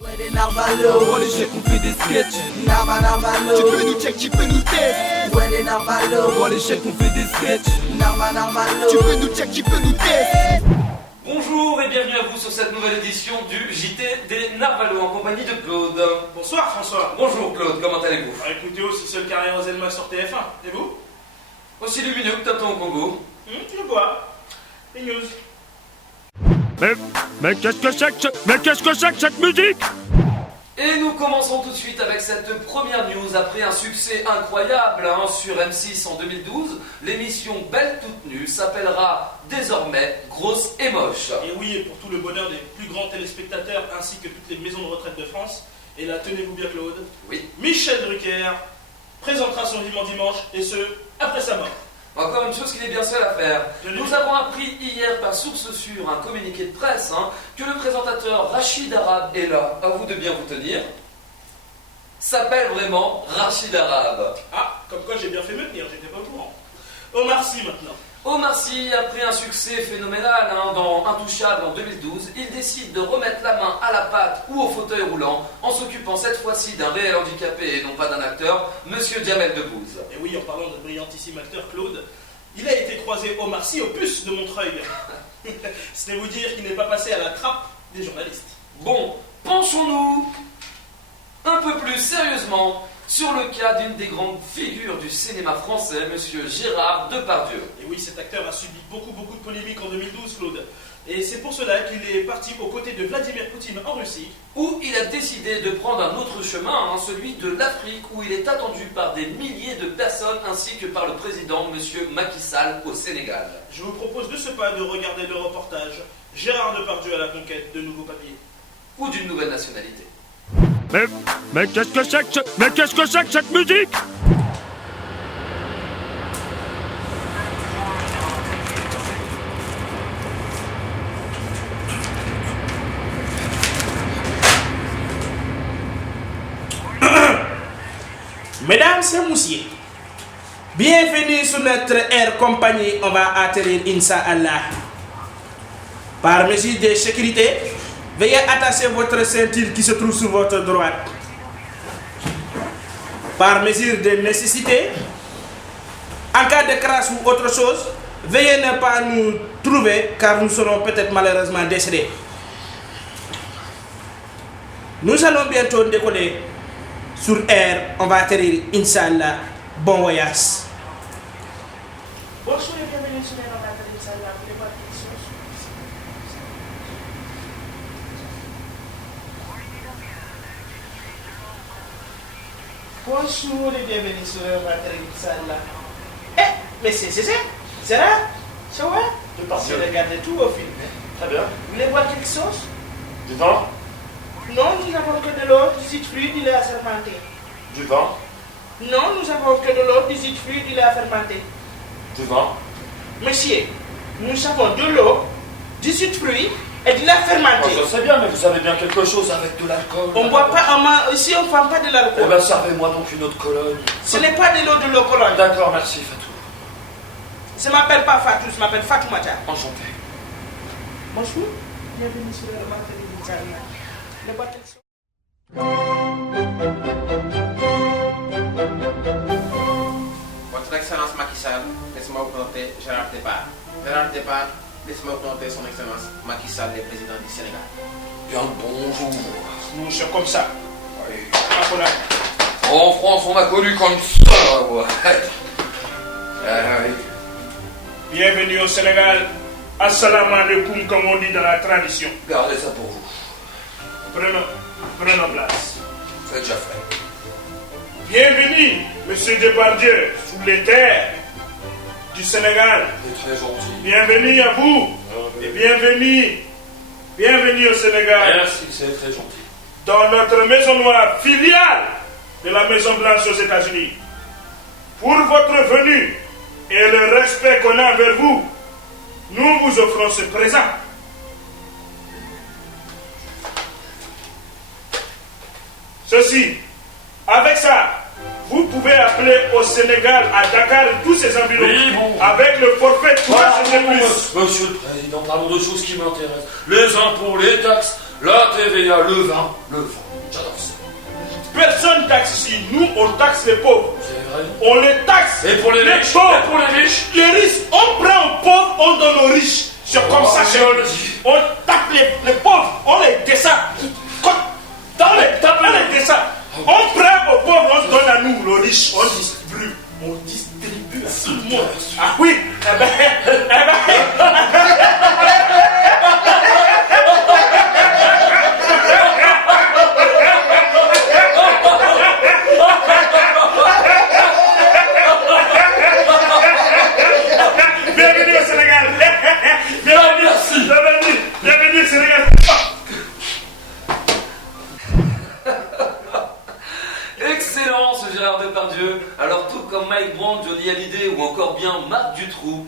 Ouais, Narvalo, Oh les chèques on fait des sketchs. Narvalo, Tu peux nous check, tu peux nous test. ouais, Narvalo, Oh les chèques on fait des sketchs. Narvalo, Tu peux nous check, tu peux nous test. Bonjour et bienvenue à vous sur cette nouvelle édition du JT des Narvalo en compagnie de Claude. Bonsoir François. Bonjour Claude, comment allez-vous? Écoutez, aussi seul carrière aux Elma sur TF1. Et vous? Aussi lumineux que Tonton au Congo. Tu le vois. Les news. Mais qu'est-ce que c'est que cette musique? Et nous commençons tout de suite avec cette première news. Après un succès incroyable sur M6 en 2012, l'émission Belle toute nue s'appellera désormais Grosse et moche. Et oui, et pour tout le bonheur des plus grands téléspectateurs ainsi que toutes les maisons de retraite de France, et là tenez-vous bien Claude, Oui. Michel Drucker présentera son vivant dimanche, et ce, après sa mort. Encore une chose qu'il est bien seul à faire. Je l'ai Nous vu. avons appris hier par source sûre, un communiqué de presse, que le présentateur Rachid Arabe est là, à vous de bien vous tenir, s'appelle vraiment Rachid Arabe. Ah, comme quoi j'ai bien fait me tenir, j'étais pas au courant. Omar Sy maintenant. Omar Sy, après un succès phénoménal dans Intouchable en 2012, il décide de remettre la main à la pâte ou au fauteuil roulant en s'occupant cette fois-ci d'un réel handicapé et non pas d'un acteur, Monsieur Jamel Debbouze. Et oui, en parlant de brillantissime acteur Claude, il a été croisé Omar Sy au puce de Montreuil. C'est vous dire qu'il n'est pas passé à la trappe des journalistes. Bon, penchons-nous un peu plus sérieusement sur le cas d'une des grandes figures du cinéma français, Monsieur Gérard Depardieu. Et oui, cet acteur a subi beaucoup de polémiques en 2012, Claude. Et c'est pour cela qu'il est parti aux côtés de Vladimir Poutine en Russie. Où il a décidé de prendre un autre chemin, celui de l'Afrique, où il est attendu par des milliers de personnes ainsi que par le président Monsieur Macky Sall au Sénégal. Je vous propose de ce pas de regarder le reportage Gérard Depardieu à la conquête de nouveaux papiers. Ou d'une nouvelle nationalité. Mais qu'est-ce que c'est que cette musique? Mesdames et messieurs, bienvenue sur notre Air Compagnie. On va atterrir, Inch'Allah. Par mesure de sécurité, veuillez attacher votre ceinture qui se trouve sur votre droite. Par mesure de nécessité, en cas de crash ou autre chose, veuillez ne pas nous trouver car nous serons peut-être malheureusement décédés. Nous allons bientôt décoller sur air. On va atterrir, Inch'Allah. Bon voyage. Bonjour et bienvenue sur air. On va atterrir, Inch'Allah. Bonjour et bienvenue sur air. On va atterrir, Inch'Allah. Mais c'est là. Ça va? Je regarde tout au film. Très bien. Vous voulez boire quelque chose? Du vin? Non, nous avons que de l'eau, du jus de fruits, du lait à fermenter. Du vin? Non, nous avons que de l'eau, du jus de fruits, du lait à fermenter. Du vin? Monsieur, nous avons de l'eau, du jus de fruits et du lait fermenté. Je sais bien, mais vous avez bien quelque chose avec de l'alcool. On ne boit pas, ici on ne vend pas de Eh l'alcool. bien, servez-moi donc une autre colonne. Ce n'est pas de l'eau colonne. D'accord, merci, Fatou. Je ne m'appelle pas Fatou, je m'appelle Fatoumata. Enchanté. Bonjour, bienvenue sur le marché de l'Inch'Allah. Le bâtiment. Votre Excellence Macky Sall, laissez-moi vous présenter Gérard Depardieu. Gérard Depardieu, laissez-moi vous présenter son Excellence Macky Sall, le président du Sénégal. Bien, bonjour. Nous sommes comme ça. Oui. En France, on m'a connu comme ça, ouais. Oui. Bienvenue au Sénégal. Assalamu alaikum, comme on dit dans la tradition. Gardez ça pour vous. Prenons place. C'est déjà fait. Bienvenue, Monsieur Depardieu, sous les terres du Sénégal. C'est très gentil. Bienvenue à vous et bienvenue au Sénégal. Merci, c'est très gentil. Dans notre maison noire filiale de la Maison Blanche aux États-Unis. Pour votre venue et le respect qu'on a envers vous, nous vous offrons ce présent. Ceci, avec ça, vous pouvez appeler au Sénégal, à Dakar et tous ses environs, Oui, bon. avec le forfait 3 Voilà, plus. Monsieur le Président, parlons de choses qui m'intéressent. Les impôts, les taxes, La TVA, le vin, j'adore ça. Personne taxe ici. Nous, on taxe les pauvres. C'est vrai. On les taxe. Et pour les riches, pauvres. et pour les riches. Les riches, on prend aux pauvres, on donne aux riches. C'est comme ça chez nous. On tape les pauvres, on les descend. On les descend. On prend aux pauvres, on donne à nous, les riches. On distribue. On distribue à tout le monde. Ah oui. Bienvenue au Sénégal. Merci. Bienvenue au Sénégal. Excellent ce Gérard Depardieu. Alors tout comme Mike Brandt, Johnny Hallyday ou encore bien Marc Dutroux,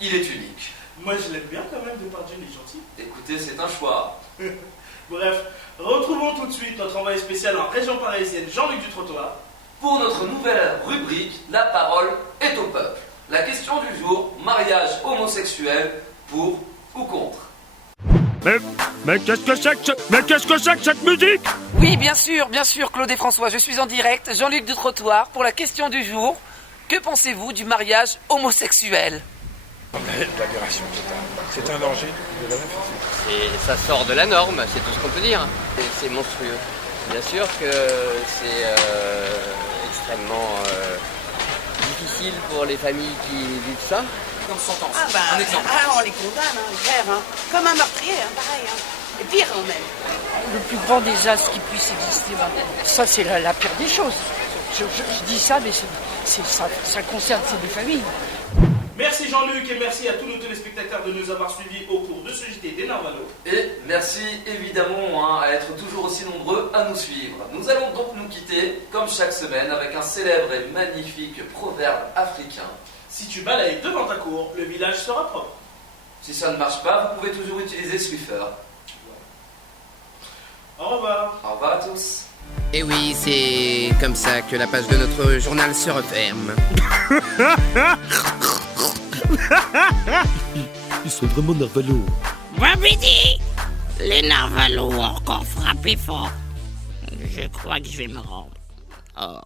il est unique. Moi je l'aime bien quand même, Depardieu, il est gentil. Écoutez, c'est un choix. Bref, retrouvons tout de suite notre envoyé spécial en région parisienne, Jean-Luc Dutrottoir. Pour notre nouvelle rubrique, la parole est au peuple. La question du jour, mariage homosexuel, pour ou contre? Mais qu'est-ce que c'est que cette musique? Oui, bien sûr, Claude et François, je suis en direct, Jean-Luc Dutrottoir, pour la question du jour. Que pensez-vous du mariage homosexuel? L'aberration, c'est un danger de la même façon. Et ça sort de la norme, c'est tout ce qu'on peut dire. C'est monstrueux. Bien sûr que c'est extrêmement difficile pour les familles qui vivent ça. Comme sentence. Un exemple. On les condamne, clair. Comme un meurtrier, pareil. Et pire même. Le plus grand désastre qui puisse exister maintenant. Ça, c'est la pire des choses. Je dis ça, mais ça concerne ces deux familles. Merci Jean-Luc et merci à tous nos téléspectateurs de nous avoir suivis au cours de ce JT des Narvalo. Et merci évidemment à être toujours aussi nombreux à nous suivre. Nous allons donc nous quitter, comme chaque semaine, avec un célèbre et magnifique proverbe africain. Si tu balayes devant ta cour, le village sera propre. Si ça ne marche pas, vous pouvez toujours utiliser Swiffer. Au revoir. Au revoir à tous. Et oui, c'est comme ça que la page de notre journal se referme. Ils sont vraiment narvalos. Wabidi! Les narvalos ont encore frappé fort. Je crois que je vais me rendre. Oh.